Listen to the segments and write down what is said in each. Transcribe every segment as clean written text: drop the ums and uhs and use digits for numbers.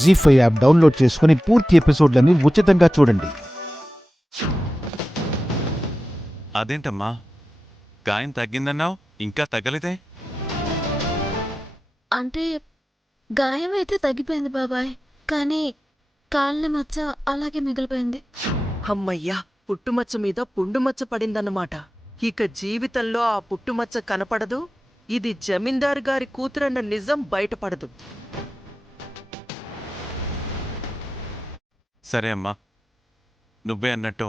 జీ5 app download చేసుకుని పూర్తి ఎపిసోడ్లని ఉచితంగా చూడండి. అదేంటమ్మా, గాయం తగ్గిందన్నావు, ఇంకా తగ్గలేదే? అంటే గాయం అయితే తగ్గిపోయింది బాబాయ్, కానీ కాళ్ళ మచ్చ అలాగే మిగిలిపోయింది. అమ్మయ్యా, పుట్టుమచ్చ మీద పుండుమచ్చ పడిందన్నమాట. ఇక జీవితంలో ఆ పుట్టుమచ్చ కనపడదు. ఇది జమీందారు గారి కూతురన్న నిజం బయటపడదు. సరే అమ్మా, నువ్వే అన్నట్టు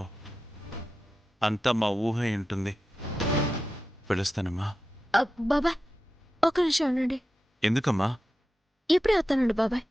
అంతా మా ఊహ ఉంటుంది. పిలుస్తానమ్మా. బాబాయ్ ఒక నిమిషం ఉండండి. ఎందుకమ్మా? ఇప్పుడే వస్తానండి బాబాయ్.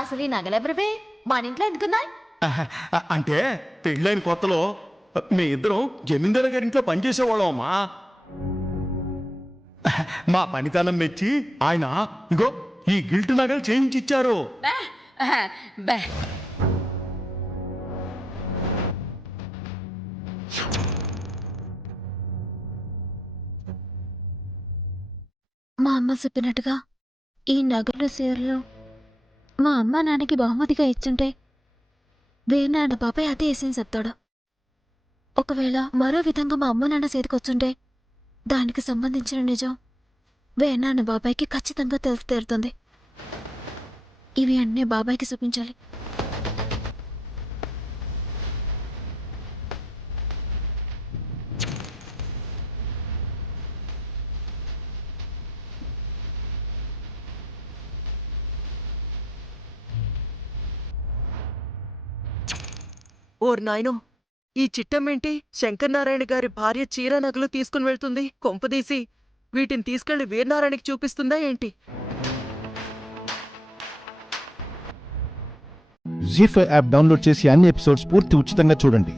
అసలు ఈ నగలెవరివే? మన ఇంట్లో ఎందుకున్నాయి? అంటే పెళ్ళైన కొత్తలో మీ ఇద్దరం జమీందారు గారింట్లో పనిచేసేవాళ్ళం అమ్మా. మా పనితనం మెచ్చి ఆయన ఇగో ఈ గిల్ట్ నగలు చేయించిచ్చారు. మా అమ్మ చెప్పినట్టుగా ఈ నగలు సీరలు మా అమ్మ నాన్నకి బహుమతిగా ఇచ్చుంటే వేనాన్న బాబాయ్ అదే వేసేసి చెప్తాడు. ఒకవేళ మరో విధంగా మా అమ్మ నాన్న చేతికొచ్చుంటే దానికి సంబంధించిన నిజం వేనాన్న బాబాయ్కి ఖచ్చితంగా తెలిసి తీరుతుంది. ఇవి అన్నీ బాబాయ్కి చూపించాలి. ఓర్ నాయనో, ఈ చిట్టమేంటి శంకరనారాయణ గారి భార్య చీర నగలు తీసుకుని వెళ్తుంది? కొంపదీసి వీటిని తీసుకెళ్లి వీరనారాయణకి చూపిస్తుందా ఏంటి? జీ5 యాప్ డౌన్లోడ్ చేసి అన్ని ఎపిసోడ్స్ పూర్తి ఉచితంగా చూడండి.